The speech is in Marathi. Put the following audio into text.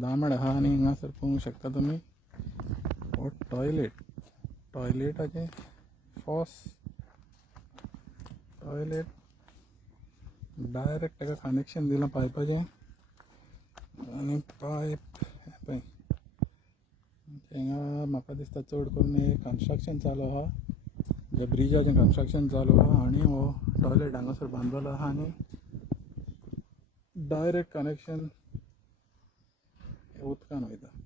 दामड आहा आनी हिंगासर पळोवंक शकता तुमी हो टॉयलेटाचे फॉस टॉयलेट डायरेक्ट ताका कनेक्शन दिलां पायपाचें आनी पायप पळय हिंगा म्हाका दिसता चड करून एक कन्स्ट्रक्शन चालू आहा जे ब्रिजाचें कन्स्ट्रक्शन चालू आहा आनी हो टॉयलेट हांगासर बांदलेलो आहा आनी डायरेक्ट कनेक्शन उदकान वयता.